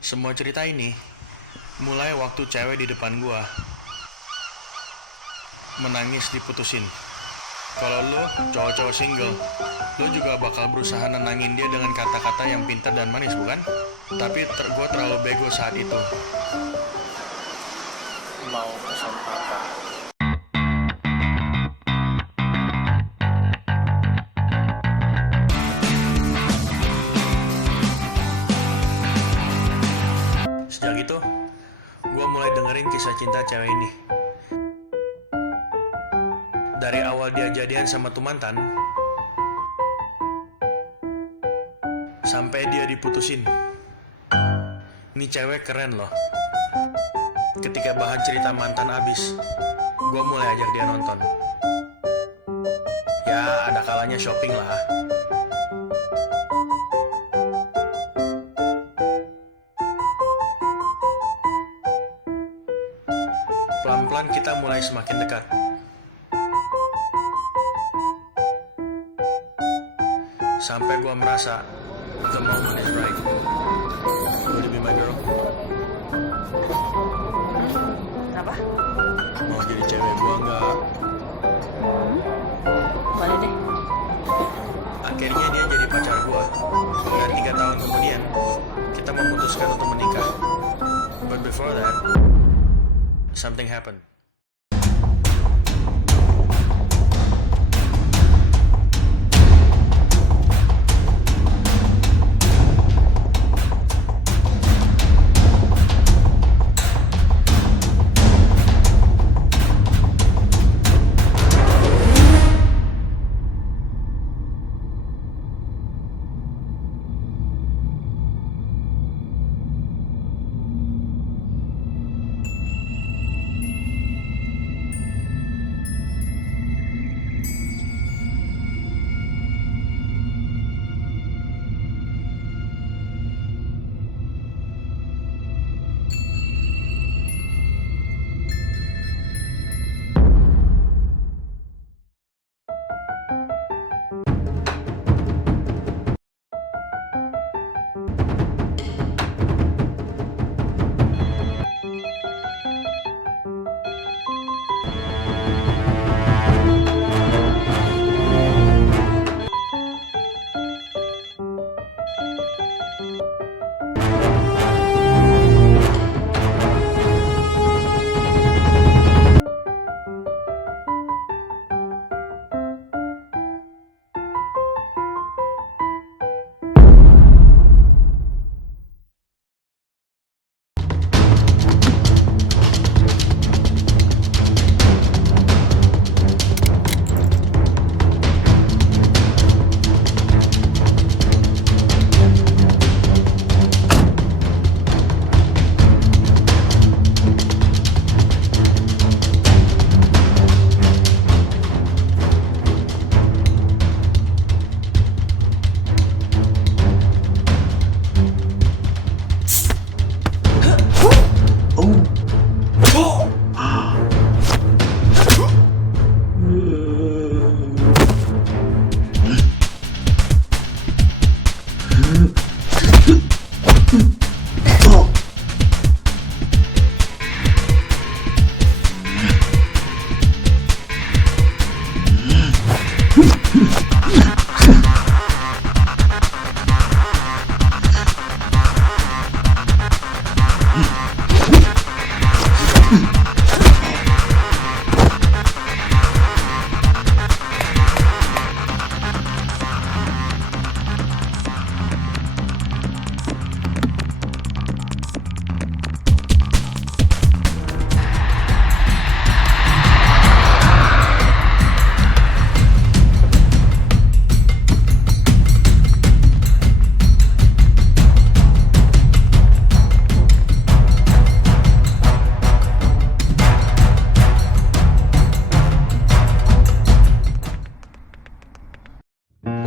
Semua cerita ini mulai waktu cewek di depan gua menangis diputusin. Kalau lo cowok-cowok single, lo juga bakal berusaha nenangin dia dengan kata-kata yang pintar dan manis, bukan? Tapi gua terlalu bego saat itu. Mau pesan apa? Sejak itu, gua mulai dengerin kisah cinta cewek ini. Dari awal dia jadian sama tuh mantan, sampai dia diputusin. Ini cewek keren loh. Ketika bahan cerita mantan abis, gue mulai ajak dia nonton. Ya, ada kalanya shopping lah. Pelan-pelan kita mulai semakin dekat. Sampai gue merasa the moment is right. Will you be my girl? Kenapa? Mau jadi cewek gue nggak? Boleh deh. Akhirnya dia jadi pacar gue. Dan 3 tahun kemudian, kita memutuskan untuk menikah. But before that, something happened.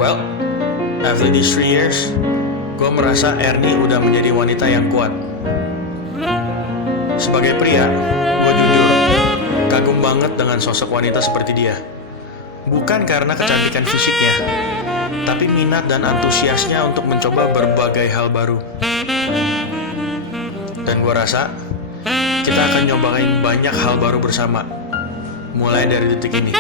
Well, after these 3 years, gue merasa Ernie udah menjadi wanita yang kuat. Sebagai pria, gue jujur kagum banget dengan sosok wanita seperti dia. Bukan karena kecantikan fisiknya, tapi minat dan antusiasnya untuk mencoba berbagai hal baru. Dan gue rasa kita akan nyobain banyak hal baru bersama, mulai dari detik ini.